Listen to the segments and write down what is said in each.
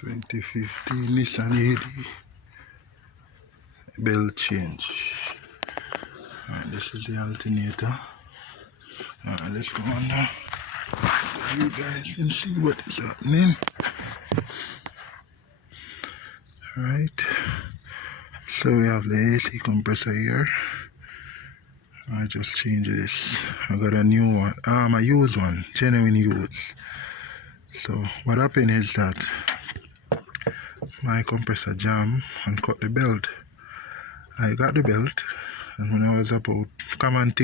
2015 Nissan AD belt change. Alright, this is the alternator. Alright, let's go on now so you guys can see what is happening. Alright, so we have the AC compressor here. I just changed this. I got a new one, a used one, genuine used. So what happened is that my compressor jammed and cut the belt. I got the belt, and when I was about common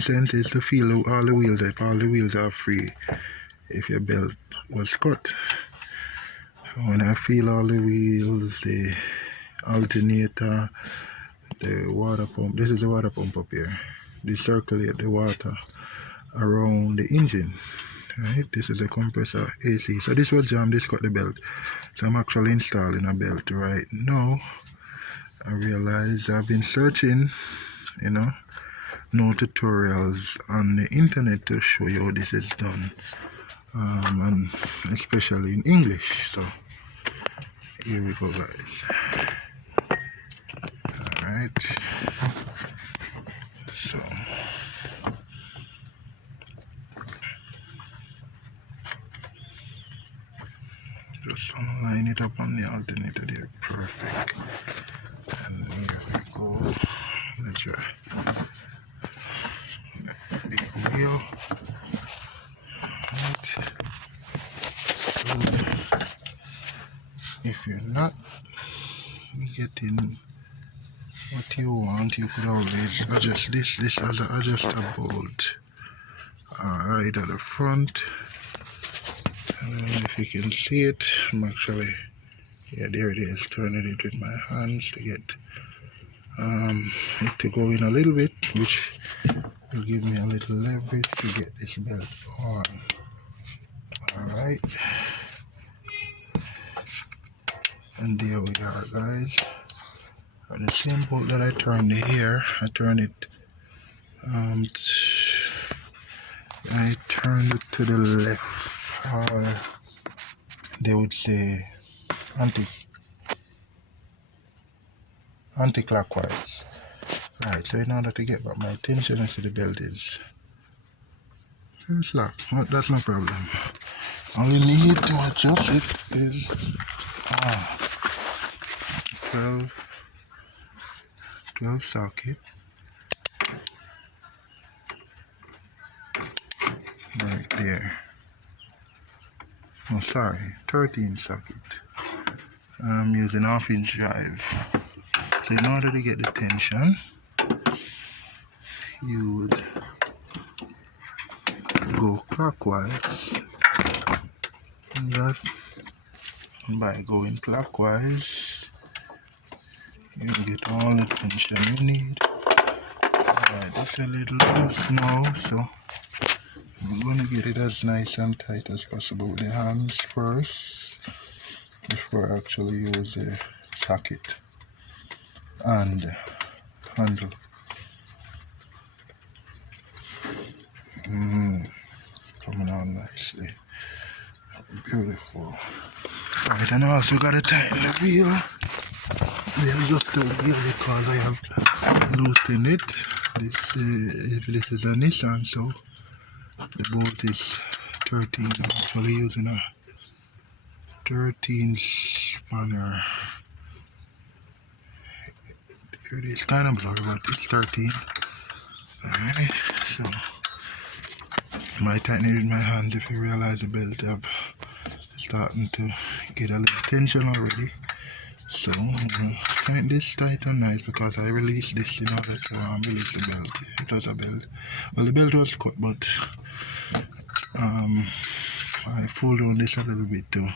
sense is to feel all the wheels, if all the wheels are free, if your belt was cut. When I feel all the wheels, the alternator, the water pump, this is the water pump up here, they circulate the water around the engine. Right, this is a compressor AC. So this was jammed, this cut the belt. So I'm actually installing a belt right now. I realize I've been searching, no tutorials on the internet to show you how this is done, and especially in English. So here we go, guys. Alright, so just line it up on the alternator there, perfect. And here we go. Let's try big wheel. Right. So if you're not getting what you want, you could always adjust this as an adjustable bolt right at the front. I don't know if you can see it. I'm actually, yeah, there it is, turning it with my hands to get it to go in a little bit, which will give me a little leverage to get this belt on. Alright, and there we are, guys. And the same bolt that I turned here, I turned it to the left, or they would say anti-clockwise. Right, so in order to get back my attention, I see the belt is slack, but that's no problem. All you need to adjust it is 12 socket right there. Oh, sorry, 13 socket. I'm using half-inch drive. So in order to get the tension, you would go clockwise. And that, by going clockwise, you get all the tension you need. Alright, it's a little loose now, so I'm going to get it as nice and tight as possible with the hands first before I actually use the socket and handle. Coming on nicely. Beautiful. Alright, and I also got to tighten the wheel. The adjustable wheel, because I have loosened it. If this is a Nissan, so the bolt is 13. I'm actually using a 13 spanner. It is kind of blurry, but it's 13. Alright, so I might tighten it with my hands if you realize the belt have starting to get a little tension already. So I'm going to tighten this tight and nice, because I released this in order to release the belt. It was a belt. Well, the belt was cut, but I fold on this a little bit to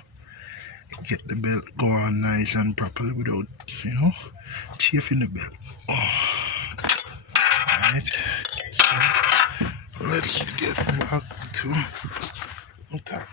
get the belt going nice and properly without, chafing the belt. Alright, so let's get back to the top.